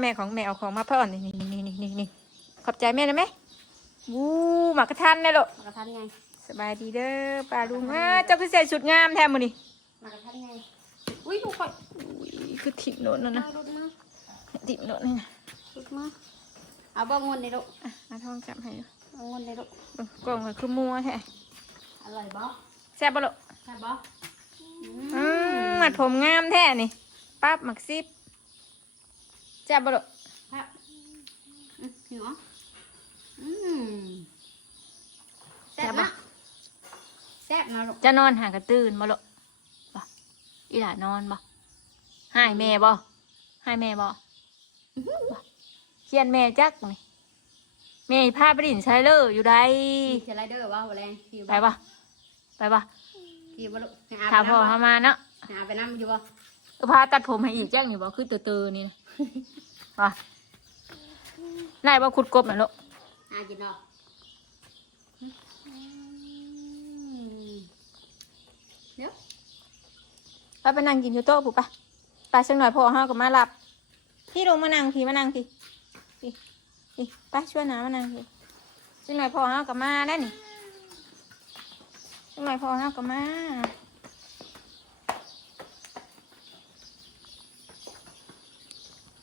แม่ของแม่เอาของมาเพิ่มนี่ขอบใจแม่นะแม่วู้หมากระทันเลยลูก มากระทันไงสบายดีเด้อป้าลุงเจ้าคือใส่ชุดงามแท้มื้อนี้มากระทันไงอุ้ยลูกข่อยอุ้ยคือถิ่นโน่นนะ รถมา ถิ่นโน่นนี่นะ รถมาเอาบ้างนในลูกมาทองจับให้ดู เอาเงินในลูกกล่องคือมัวแท้ อร่อยบ่แซ่บบ่ลูกแซ่บบ่มัดผมงามแท้นี่ปั๊บหมักซิบแซ่บบ่ลูกครับหิวแซ่บนะแซ่บนะลูกจะนอนหากระตื่นบ่ลูกบ่อีหล่านอนบ่หายแม่บ่หายแม่บ่เขียนแม่จักนี่แม่พาไปดินไซเลอร์อยู่ใดสไลเดอร์ว่าหัวแรงไปบ่ไปบ่ขี่บ่ลูกถ้าพ่อเขามาเนาะหาไปน้ำอยู่บ่พาตัดผมให้อีกจักนี่บ่คือเตอๆนี่นะบ่ได้บ่ขุดกบน่ะลูกกินเนาะเดี๋ยวไปนั่งกินอยู่โต๊ะปุ๊บไปสักหน่อยพ่อเฮาก็มาหลับพี่ลงมานั่งพี่ไปช่วยน้ามานั่งพี่สักหน่อยพ่อเฮาก็มาได้นี่สักหน่อยพ่อเฮาก็มา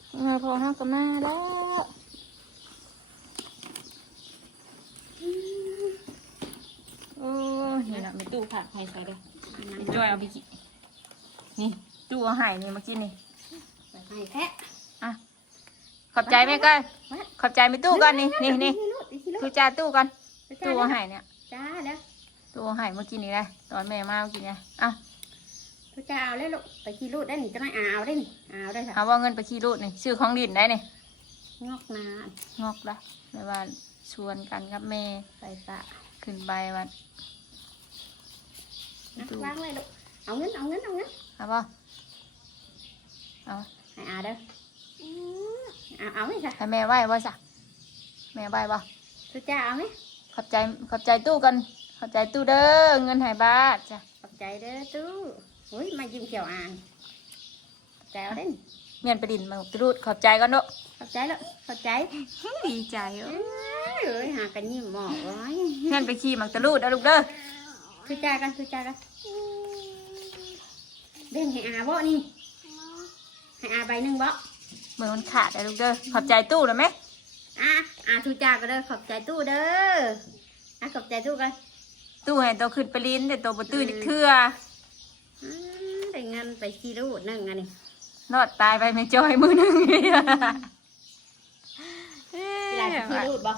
สักหน่อยพ่อเฮาก็มาแล้วโอ้นี่นะมีตู้ผักให้ใส่เลยจ้อยเอาไปกินนี่ตู้เอาไห่นี่มากินนี่ให้แท้อ่ะขอบใจแม่ก่อนขอบใจไม่ตู้ก่อนนี่คือจ่าตู้ก่อนตู้เอาไห่เนี่ยจ้าแล้วตู้เอาไห่มากินนี่เลยตอนแม่มากินเนี่ยอ่ะคือจ้าเอาเลยลูกไปขี่รูดได้หนิจะไม่เอาได้หนิเอาได้ค่ะเอาว่าเงินไปขี่รูดนี่ซื้อของดินได้นี่งอกนางอกได้ไม่ว่าชวนกันกับแม่ไปตะขึ้นใบวันล้างเลยลูกเอาเงินเอาป่ะเอาให้เด้อเอาไหมจ้ะให้แม่ไหว้ป่ะจ้ะแม่ไหว้ป่ะคือจ้าเอาไหมขอบใจตู้กันขอบใจตู้เด้อเงินหายบาทจ้ะขอบใจเด้อตู้อุ้ยมายิ้มเขียวอ่างใจเอาเด้เมียนไปดินมาตู้ขอบใจกันด้วยขอบใจลูกขอบใจดีใจเอ้ยหากันยิ้มหมอกไว้เมียนไปขี่มักตะลูดเอาลูกเด้อคือจ้ากันเด้งให้บ่นี่ให้ใบหนึ่งบ่เหมือนมันขาดเลยลูกเด้อขอบใจตู้หน่อยไหมทุจ้าก็เด้อขอบใจตู้เด้อขอบใจตู้กันตู้ให้ตัวขึ้นไปลิ้นแต่ตัวบนตื้อจะเทื่อได้เงินไปขี่รูดนึงอันนี้รอดตายไปไม่จอยมือหนึ่งเวลาขี่รูดบ่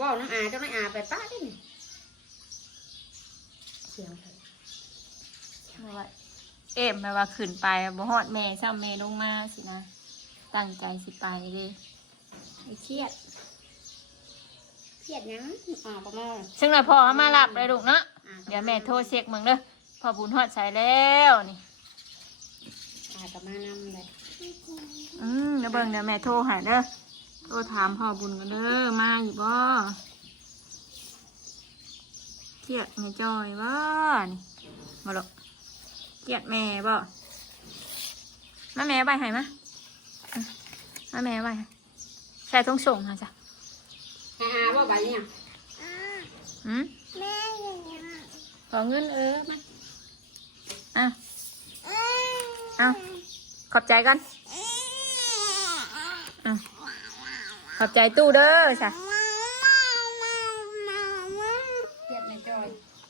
ว้าวน้องเจ้าน้องไปป้าได้ไหมเสียงแม่ว่าขึ้นไปบ่ฮอดแม่ซ้ำแม่ลงมาสินะตั้งใจสิไปเลยเครียดยังประมาณซึ่งหน่อยพ่อมาหลับเลยลูกเนาะเดี๋ยวแม่โทรเช็คมึงเด้อพ่อบุญฮอดใส่แล้วนี่ประมาณนั้นเลยเดี๋ยวเบิ่งเดี๋ยวแม่โทรหาเด้อโทรถามพ่อบุญกันเด้อมาอยู่บ่เครียดแม่จอยบ่นี่มาหรอกเกลียดแม่บ่มาแม่ใบให้มาแม่ใบใส่ต้องส่งค่ะจ้ะบ่ใบเนี่ยแม่ขอเงินมาเอาขอบใจกันขอบใจตู้เด้อจ้ะเกลียดแม่จอย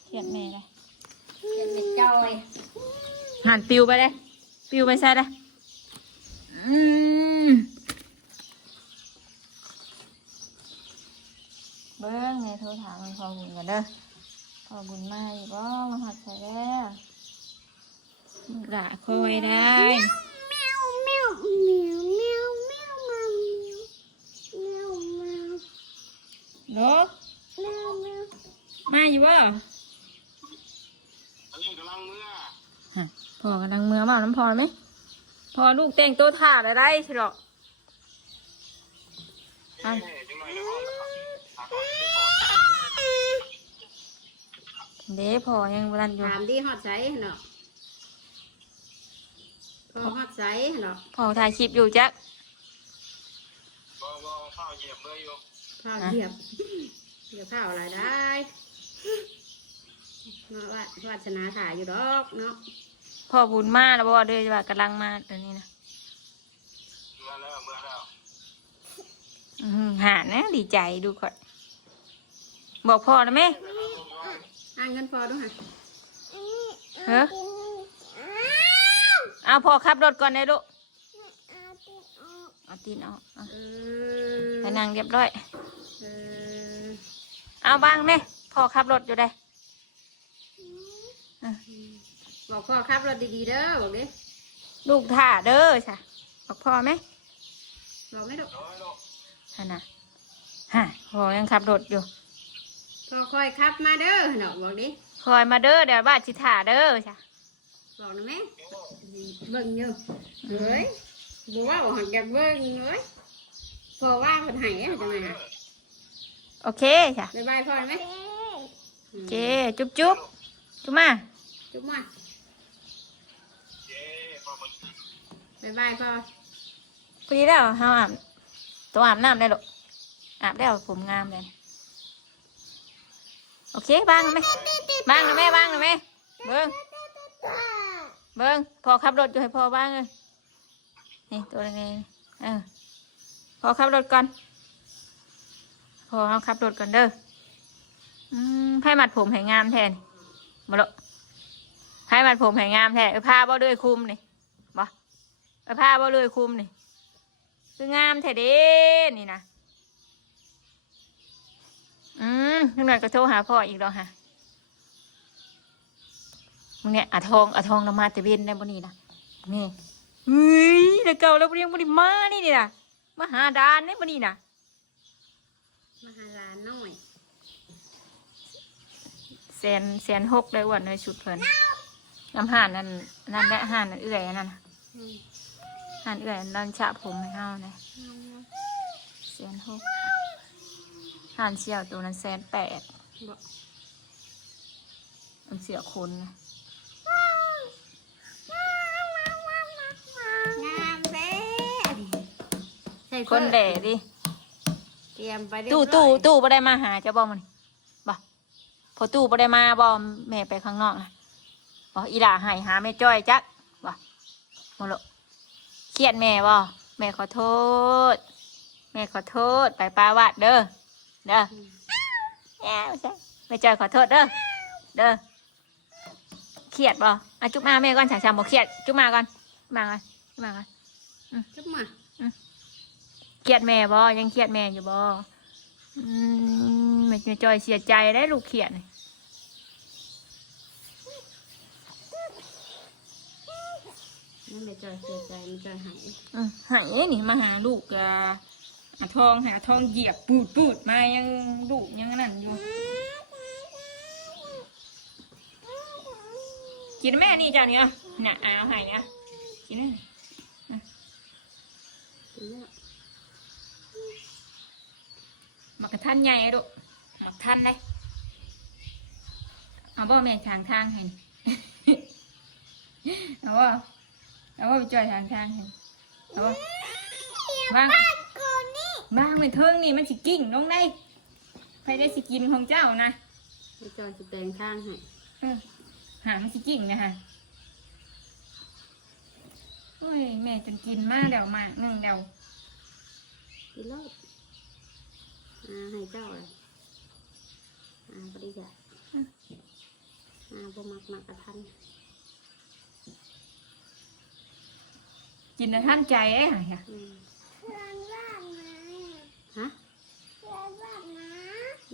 เกลียดแม่เลยเกลียดแม่จอยหันปิวไปเลยปิวไปใส่เลยเบิ้งเนี่ยโทรถามมันพอบุญกันเด้อพอบุญมาอยู่ก็มาหัดใส่แล้วหลาคอยได้นกมาอยู่บ่พอกำลังเมื่อบ่าน้ำพอไหมพอลูกแต่งตัวถ่าได้ใช่หรอเด้พอยังรันอยู่ถามดีฮอดใช้เนาะ พอฮอดใสเนาะ พ่อถ่ายคลิปอยู่จัก บ่ข้าวเหยียบเลยอยู่ ข้าวเหยียบเหยียบข้าวอะไรได้เนาะว่าวาสนาถ่ายอยู่ดอกเนาะ พ่อบุญมาแล้วบ่เด้อว่ากำลังมาตอนนี้นะ เมื่อแล้ว หานะดีใจดูก่อนบอกพ่อนะแม่ อ่านเงินพอด้วยค่ะ เฮ้อเอาพ่อขับรถก่อนได้ลูกเอาตีนออกเอา เอ ไป อ นั่งเรียบร้อย เออ เอาบ้างแม่พ่อขับรถอยู่ได้ บอกพ่อขับรถดีๆเด้อบอกดิ ลูกถ่าเด้อจ้ะบอกพ่อไหม บอกไม่ถูก ฮะนะฮะพ่อยังขับรถอยู่ พ่อคอยขับมาเด้อเนาะบอกดิ คอยมาเด้อเดี๋ยวบ้านสิถ่าเด้อจ้ะ บอกนะแม่เบิ่งอยู่เฮ้ยบอกว่าบอกหันแกเบิ่งเฮ้ยพอว่าคนหายจังไงฮะ โอเคจ้ะ บ๊ายบายพ่อไหม โอเคจุ๊บจุ๊บจุ๊บมา จุ๊บมา เย้พอมา บ๊ายบายพ่อ พอดีแล้วเฮาอาบตัวอาบน้ำได้หรออาบได้วผมงามเลยโอเคบ้างนะแม่บ้างนะแม่บ้างนะแม่เบิ้งเบิ้งพอขับรถอยู่ให้พอบ้างเลยนี่ตัวนี้พอขับรถก่อนพอเขาขับรถก่อนเด้อให้มัดผมให้งามแทนมาละให้มัดผมให้งามแทนผ้าบ่ด้วยคุมนี่บ่ผ้าบ่ด้วยคุมนี่คืองามแท้เด้นี่นะนึกหน่อยก็โทรหาพ่ออีกแล้วฮะมึงเนี่ยอาทองเรามาแต่เว้นได้บ่นี่นะนี่เฮ้ยแต่เก่าแล้วยังบ่ได้มานี่นะมาหาดานได้บ่นี่นะ มาหาหลานน้อย 160,000ได้อ้วนเลยชุดเพิ่นน้ำห่านนั่นแหละห่านนั่นเอื่อยนั่นน่ะห่านเอื่อยนั่นฉะผมให้เฮานะ160,000ห่านเสี่ยวตัวนั้น180,000 บอก มันเสียคนนะ งามเด้ใส่ คนแด่ดิ เตรียมไปเรียบ ตู้ ร้อย บ่ได้มาหาเจ้าบ่มันบ่พอตู้บ่ได้มาบ่แม่ไปข้างนอกนะบ่อีหล่าให้หาแม่จ้อยจักบ่บ่ละเครียดแม่บ่แม่ขอโทษแม่ขอโทษไปปาวาดเด้อแม่จ้อยขอโทษเด้อเครียดบ่จุ๊บมาแม่ก่อนฉ่ำบ่เครียดจุ๊บมาก่อนมาก่อน จุ๊บมา เครียดแม่บ่ยังเครียดแม่อยู่บ่แม่จอยเสียใจได้ลูกเครียดนี่ นั่นเดี๋ยวจอยเสียใจมันจอยหาย หายนี่มาหาลูกหาทองเหยียบปูดมายังลูกยังนั่นอยู่กินแม่นี่จ้าเนี่ยน่ะเอาให้เนี่ยกินนะ กินแล้ว หมักกระทันใหญ่ลูกหมักทันได้เอาบ่แม่ทางให้เอาบ่ไปจ่อยทางให้เอาบ่วางไปเทิงนี่มันสิกิ่งลงได้ใครได้สิกินของเจ้านะ เดี๋ยวจอยจะแปลงข้างให้ หามันสิกิ่งนะฮะโอ้ยแม่จนกินมากเดี๋ยวมากนึงเดี๋ยว กินแล้วให้เจ้าเลยบริจาคบ่มักกระทัน กินแล้วท่านใจเอ้ค่ะ ฮะ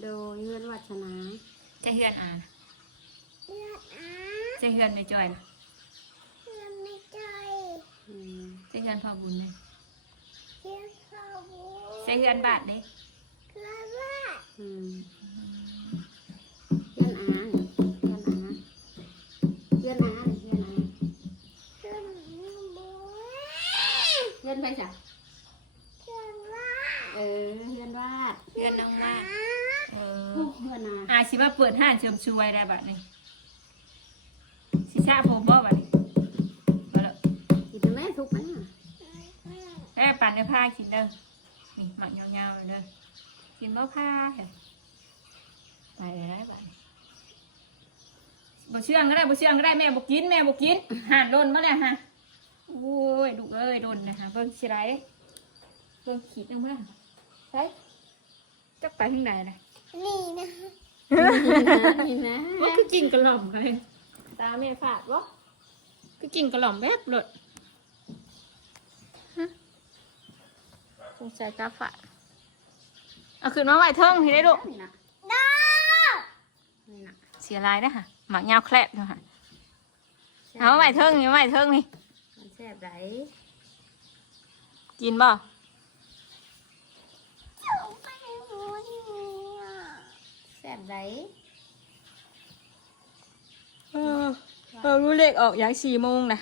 โดยเงื่อนวัฒนา จะเฮือนอ่านจะเฮือนไม่จอยนะจะเฮือนพอบุญเลยจะเฮือนบาทเด้ เงื่อนอาเงื่อนไปจ้ะเงื่อนวาด เฮือนน้องมาเออ เงื่อนอา อาชิว่าเปิดห้านเชิมช่วยได้บัดนี้สิชาผมบ่บัดนี้มาแล้ว กินแ านในผ้ากินเด้อนี่หมักยาวๆเลยเด้อกินบ่ผ้าเหรอไปเลยได้บ้านบ่เชื่องก็ได้บ่เชื่องก็ได้แม่บ่กินห่านโดนมาเลยฮะโอ้ยดุเอ้ยโดนนะฮะเบิ่งสิไรเบิ่งขีดนึงเบิ่งใช่จักไปทางใดเลย นี่นะนี่นะ ว่าคือกินกระหล่อมเลยตาแม่ฝาดวะคือกินกระหล่อมแบบหลดสงสัยตาฝาดเอาคืนมาไหวเทิงทีได้ลูก นี่นะนี่นะ เสียลายนะฮะหมักยาวแคลบอยู่ฮะเอามาไหวเทิงนี่ไหวเทิงนี่ มันแซ่บไหล กินบ่ แซ่บไหล เรารู้เลขออกอย่าง4 โมงนะ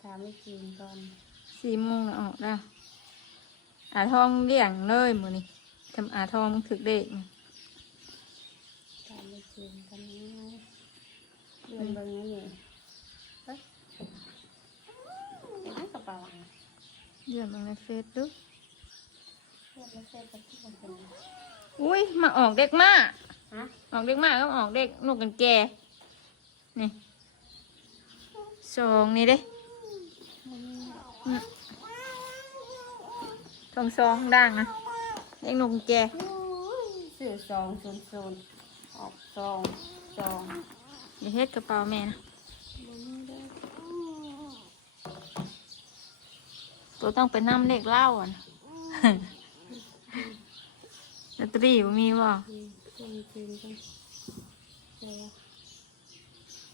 ทำไม่กินก่อน 4 โมงออกแล้วอาทองเลี้ยงเลยมือนี่ทำอาทองมันถึกเลขนี่ ทำไม่กินกันนี้เรื่องบางอย่างนี่เฮ้ยไอ้กระเป๋าอ่ะ เยื่อมันในเฟซดู เพื่อนไม่ใช่กับที่คนเป็น อุ้ยมาออกเด็กมาก ฮะ ออกเด็กมากก็ออกเด็กนกกันแก่นี่2นี่เด้2ด่างนะเด็กนกกันแก่ สื่อ200ออก2 อย่าเฮ็ดกระเป๋าแม่นะตัวต้องไปนำเลขเล่าอ่ะนะ ลอตเตอรี่บ่มีบ่ กินกันเดี๋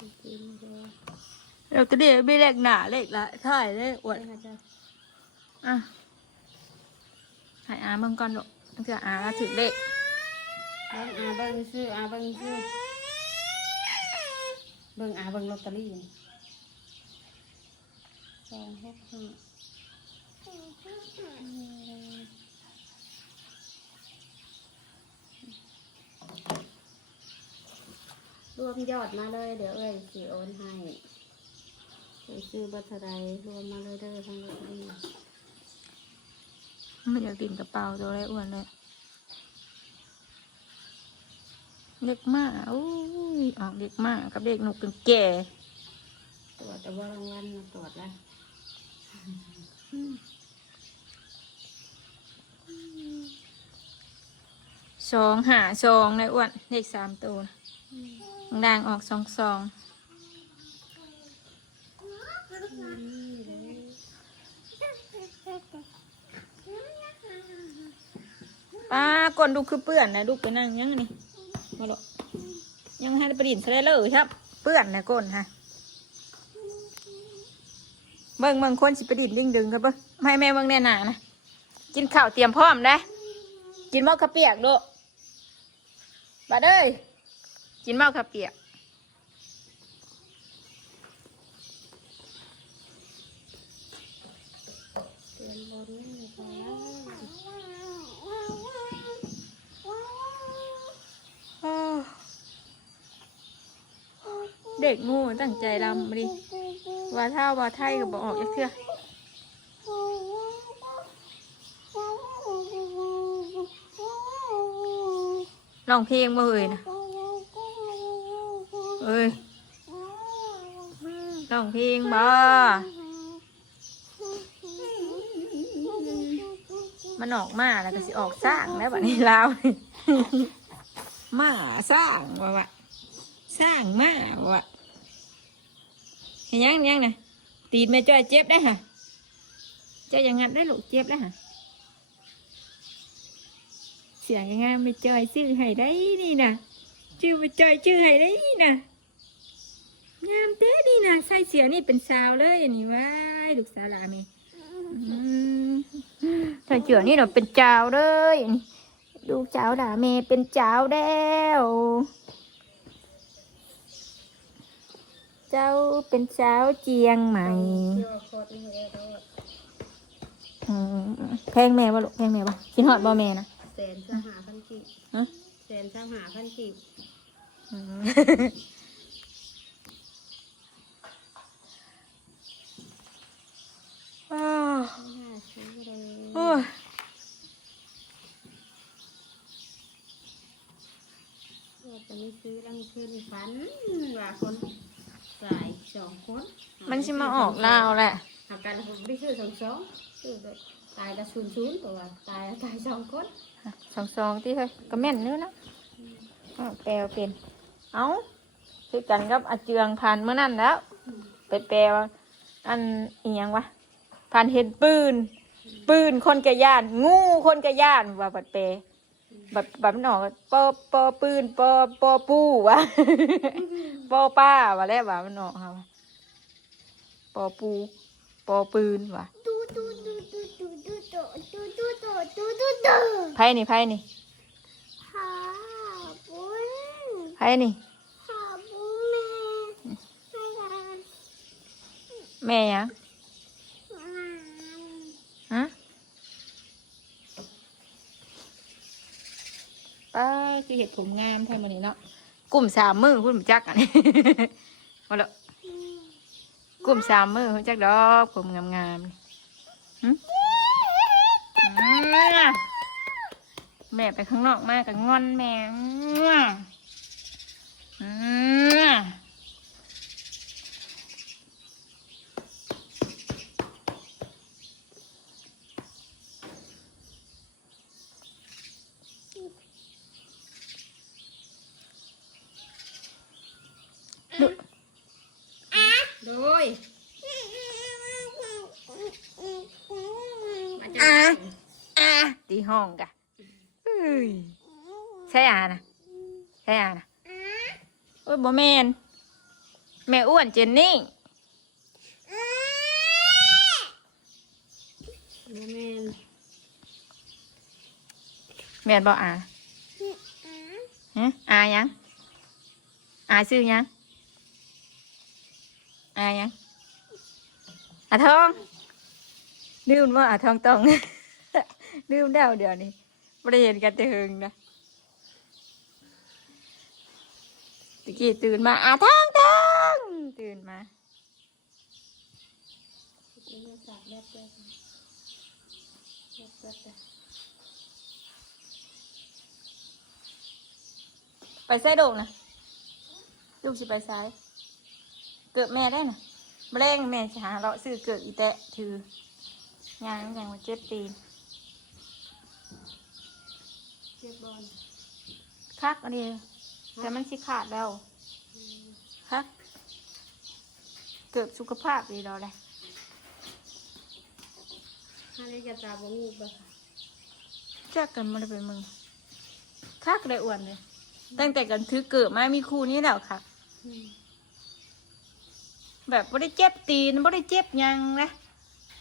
ยวกินเดี๋ยว ลอตเตอรี่มีเลขหน้าเลขละท้ายเลขอวด อาจารย์ อ่ะให้อาเบิ่งก่อนลูกตั้งแต่อาถือเลข เบิ่งซื้อเบิ่งซื้อเบิ่งลอตเตอรี่รวมยอดมาเลยเดี๋ยวสิโอนให้ซื้อบัตรใดรวมมาเลยเด้อทั้งลอตเตอรี่ ไม่อยากกินกระเป๋าตัวไรอ้วนเลยเด็กมากอุ้ยออกเด็กมากกับเด็กนกกันแก่ ตรวจแต่ว่ารางวัลมาตรวจแล้ว 252ในอ้วนเลข3 ตัวด่างออก22ป้ากดดูคือเปื่อนนะลูกไปนั่งยังนี่มาหรอกยังให้ไปดินใส่เลยครับเปื่อนนะก้นฮะเบิ่งคนสิไปดินดึงครับเบิ่งไม่ให้แม่เบิ่งแน่หนานะกินข้าวเตรียมพร้อมได้กินหม้อข้าวเปียกดูบัดเอ้ยกินหม้อข้าวเปียกเตือนบนไม่มีพอแล้ว เด็กงูตั้งใจรำมาดิว่าเท่าว่าไทยก็บอกออกยักเทื่อร้องเพลงมาเลยนะเอ้ยร้องเพลงบ่มันออกมาแล้วก็สิออกสร้างแล้วบัดนี้ลาว มาสร้างว่ะสร้างมาว่ะเห็นยังนะตีนแม่จ้อยเจ็บได้ฮะเจ้าอย่างงั้นได้ลูกเจ็บได้ฮะเสียงยังไงแม่จ้อยชื่อให้ได้นี่นะชื่อแม่จ้อยชื่อให้ได้นี่นะงามเต้นี่นะใส่เสียนี่เป็นสาวเลยนี่ว้ายลูกสาวหลานนี่ใส่เจือนี่เราเป็นเจ้าเลยนี่ลูกเจ้าด่าเมย์เป็นเจ้าแล้วเจ้าเป็นสาวเจียงใหม่แพงแม่บ่ลูกแพงแม่บ่กินฮอดบ่แม่นะ 135,000 กีบ ฮะ 135,000 กีบ อ้าว น่าซื้อเลย โอ้ คือลังคืนฝันว่าคนตาย2 คน มันสิมาออกลาวแหละ หากการผมได้ชื่อ2ชื่อแบบตายกับ00ตัวตาย2 คน 22ที่เฮ้ยก็แม่นเนื้อนะแปลเป็นเอ้าคือกันกับอาเจืองผ่านเมื่อนั้นแล้วไปแปลว่าอันอีหยังวะผ่านเห็นปืนคนกระย่านงูคนกระย่านว่าบัดแปลบัดมันออกปอปืนปอปูวะ ปอป้าว่าแล้วว่ามันออกค่ะปอปูปอปืนว่ะไพ่นี่ไพ่นี่ หาบุญ ไพ่นี่ หาบุญแม่ แม่ยังฮะป้าคือเห็ดผมงามแท้มานี่เนาะกลุ่ม3 มือคุณจักอันนี้ มาแล้วกลุ่ม3 มือคุณจักดอกผมงามๆนี่หึแม่ไปข้างนอกมากกับงอนแม่โดยตีห้องกะใช่อ่ะนะใช่อ่ะนะโอ้ยบ่แม่นแม่อ้วนเจนนี่ แม่นบ่อาฮะอายังอาซื้อยังอายังอาทองลืมว่าอาทองต้อง ลืมแล้วเดี๋ยวนี้ไม่ได้เห็นกันแต่หึงนะตะกี้ตื่นมาอาทองต้องตื่นมาไปไส้โดกนะลูกสิไปซ้ายเกิดแม่ได้นะแรงแม่จะหาเลาะซื้อเกิดอีแตะถือยางมา7 ปีเจ็บบอล คักอันนี้แต่มันสิขาดแล้วคักเกิดสุขภาพดีเราเลย ถ้าได้จะตาบ่มีบ่ จักกันมาเลยเป็นมึงคักได้อ้วนเลยตั้งแต่กันถือเกิดมามีคู่นี้แล้วค่ะแบบไม่ได้เจ็บตีนไม่ได้เจ็บยังนะ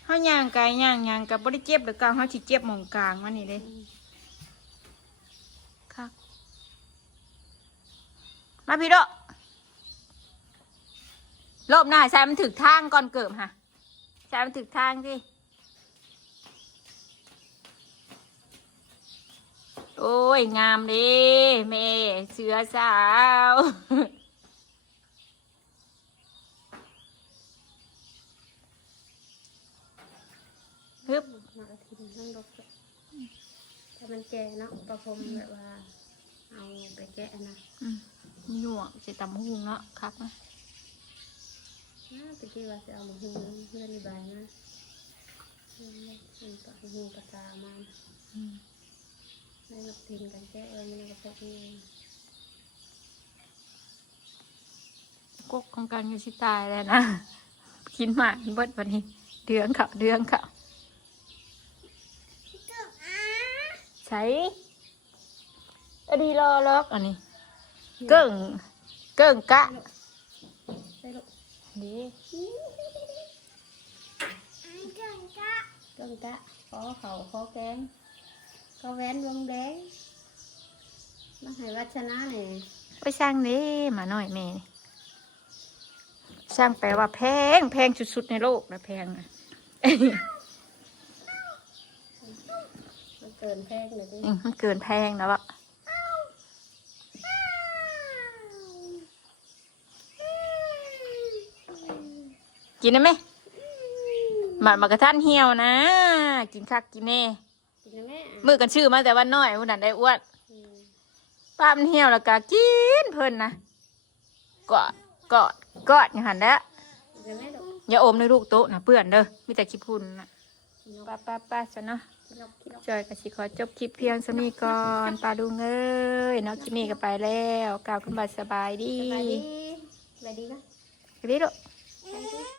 เขาย่างกายย่างกับไม่ได้เจ็บหรือกับเขาสิเจ็บหมองกลางมันนี่เลยคักมาพี่โดรอบหน้าใส่มันถึกทางก่อนเกิดค่ะใส่มันถึกทางสิโอ้ยงามดิแม่เสือสาวฮึบ มาอาทิตย์นั่งรถถ้ามันแก่เนาะประพรมแบบว่าเอาไปแกะนะ หยวกจะตำหุงเนาะครับนะ ตะกี้ว่าจะเอามาหุงเพื่อนในบ้านนะมันปะหุงปะตามาให้นักทินกันแกะไว้ไม่ได้กระเพาะนี่ กกของการอยู่ที่ตายแล้วนะกินหมากเบิดวันนี้เดืองเขาใช้อดีรอล็อกอันนี้เกิ่งกะ ใช่ลูก ดี เกิงกะขอเขาขอแกงก็แว้นวงแดงมาให้วัชนะเนี่ย ไปสร้างนี้มาหน่อยแม่สร้างแปลว่าแพงสุดๆในโลกนะแพงนะ มันเกินแพงเลยดิ มันเกินแพงแล้วอะกินได้ไหมหมากระทันเหี่ยวนะ กินคักกินแน่ กินนะแม่ มือกันชื่อมาแต่วันน้อยวันนั้นได้อ้วน ป้ามันเหี่ยวแล้วก็กินเพิ่นนะกอดกอดอย่างหันแล้ว เดี๋ยวแม่ลูก อย่าอมในลูกโต๊ะนะเปื่อนเด้อมีแต่ขี้พุ่นนะป้าซะเนาะ กินนกกินนก จอยกับสิขอจบคลิปเพียงสมีก่อนปลาดุงเอ้ยเนาะคลิปนี้ก็ไปแล้วกล่าวคำบัดสบายดี สบายดีสบายดีก็ สวัสดีลูก สบายดี